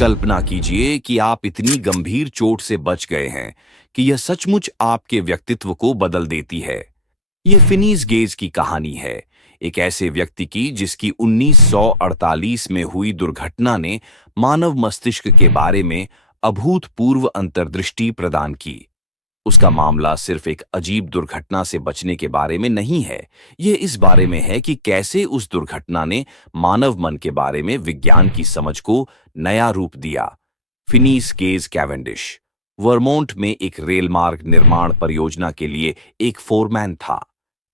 कल्पना कीजिए कि आप इतनी गंभीर चोट से बच गए हैं कि यह सचमुच आपके व्यक्तित्व को बदल देती है। यह फिनीज गेज की कहानी है, एक ऐसे व्यक्ति की जिसकी 1948 में हुई दुर्घटना ने मानव मस्तिष्क के बारे में अभूतपूर्व अंतर्दृष्टि प्रदान की। उसका मामला सिर्फ एक अजीब दुर्घटना से बचने के बारे में नहीं है, यह इस बारे में है कि कैसे उस दुर्घटना ने मानव मन के बारे में विज्ञान की समझ को नया रूप दिया। फिनीस गेज कैवेंडिश वर्मोंट में एक रेल मार्ग निर्माण परियोजना के लिए एक फोरमैन था।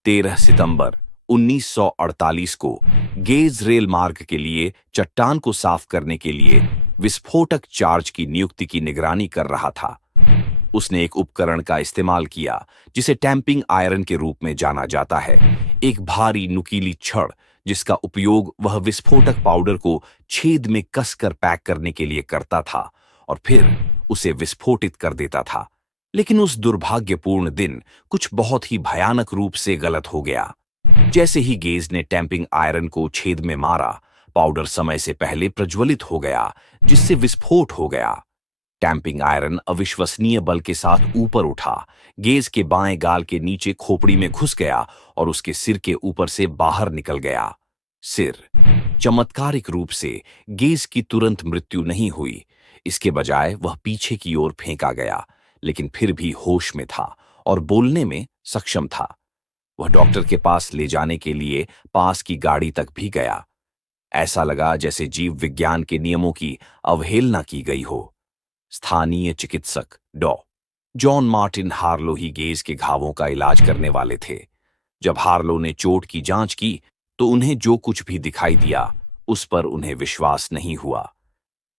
13 सितंबर 1948 को गेज रेल मार्ग के लिए चट्टान को साफ करने के लिए विस्फोटक चार्ज की नियुक्ति की निगरानी कर रहा था। उसने एक उपकरण का इस्तेमाल किया जिसे टैंपिंग आयरन के रूप में जाना जाता है, एक भारी नुकीली छड़ जिसका उपयोग वह विस्फोटक पाउडर को छेद में कसकर पैक करने के लिए करता था और फिर उसे विस्फोटित कर देता था। लेकिन उस दुर्भाग्यपूर्ण दिन कुछ बहुत ही भयानक रूप से गलत हो गया। जैसे ही गेज ने टैंपिंग आयरन को छेद में मारा, पाउडर समय से पहले प्रज्वलित हो गया, जिससे विस्फोट हो गया। टैंपिंग आयरन अविश्वसनीय बल के साथ ऊपर उठा, गेज के बाएं गाल के नीचे खोपड़ी में घुस गया और उसके सिर के ऊपर से बाहर निकल गया। सिर। चमत्कारिक रूप से गेज की तुरंत मृत्यु नहीं हुई, इसके बजाय वह पीछे की ओर फेंका गया, लेकिन फिर भी होश में था और बोलने में सक्षम था। वह डॉक्टर के पास ले जाने के लिए पास की गाड़ी तक भी गया। ऐसा लगा जैसे जीव विज्ञान के नियमों की अवहेलना की गई हो। स्थानीय चिकित्सक जॉन मार्टिन हार्लो ही गेज के घावों का इलाज करने वाले थे। जब हार्लो ने चोट की जांच की तो उन्हें जो कुछ भी दिखाई दिया उस पर उन्हें विश्वास नहीं हुआ।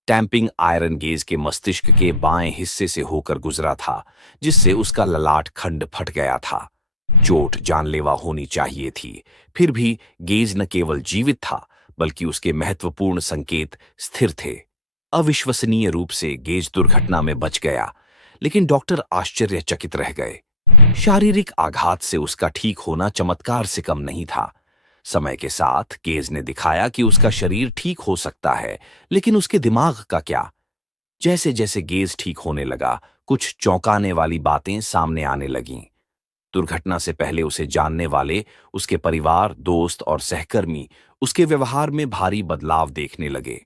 टैंपिंग आयरन गेज के मस्तिष्क के बाएं हिस्से से होकर गुजरा था, जिससे उसका ललाट खंड फट गया था। चोट जानलेवा होनी चाहिए थी, फिर भी गेज न केवल जीवित था बल्कि उसके महत्वपूर्ण संकेत स्थिर थे। अविश्वसनीय रूप से गेज दुर्घटना में बच गया, लेकिन डॉक्टर आश्चर्यचकित रह गए। शारीरिक आघात से उसका ठीक होना चमत्कार से कम नहीं था। समय के साथ गेज ने दिखाया कि उसका शरीर ठीक हो सकता है, लेकिन उसके दिमाग का क्या? जैसे जैसे गेज ठीक होने लगा, कुछ चौंकाने वाली बातें सामने आने लगीं। दुर्घटना से पहले उसे जानने वाले उसके परिवार, दोस्त और सहकर्मी उसके व्यवहार में भारी बदलाव देखने लगे।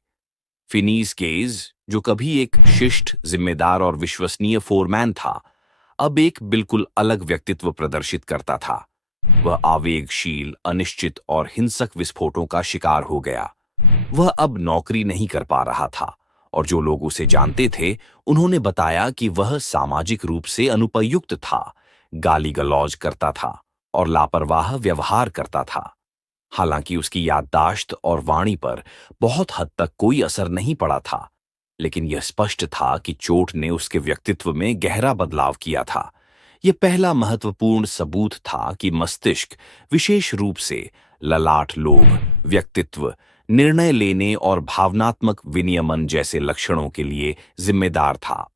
फिनीस गेज, जो कभी एक शिष्ट, जिम्मेदार और विश्वसनीय फोरमैन था, अब एक बिल्कुल अलग व्यक्तित्व प्रदर्शित करता था। वह आवेगशील, अनिश्चित और हिंसक विस्फोटों का शिकार हो गया। वह अब नौकरी नहीं कर पा रहा था और जो लोग उसे जानते थे उन्होंने बताया कि वह सामाजिक रूप से अनुपयुक्त था, गाली गलौज करता था और लापरवाह व्यवहार करता था। हालांकि उसकी याददाश्त और वाणी पर बहुत हद तक कोई असर नहीं पड़ा था, लेकिन यह स्पष्ट था कि चोट ने उसके व्यक्तित्व में गहरा बदलाव किया था। यह पहला महत्वपूर्ण सबूत था कि मस्तिष्क, विशेष रूप से ललाट लोभ, व्यक्तित्व, निर्णय लेने और भावनात्मक विनियमन जैसे लक्षणों के लिए जिम्मेदार था।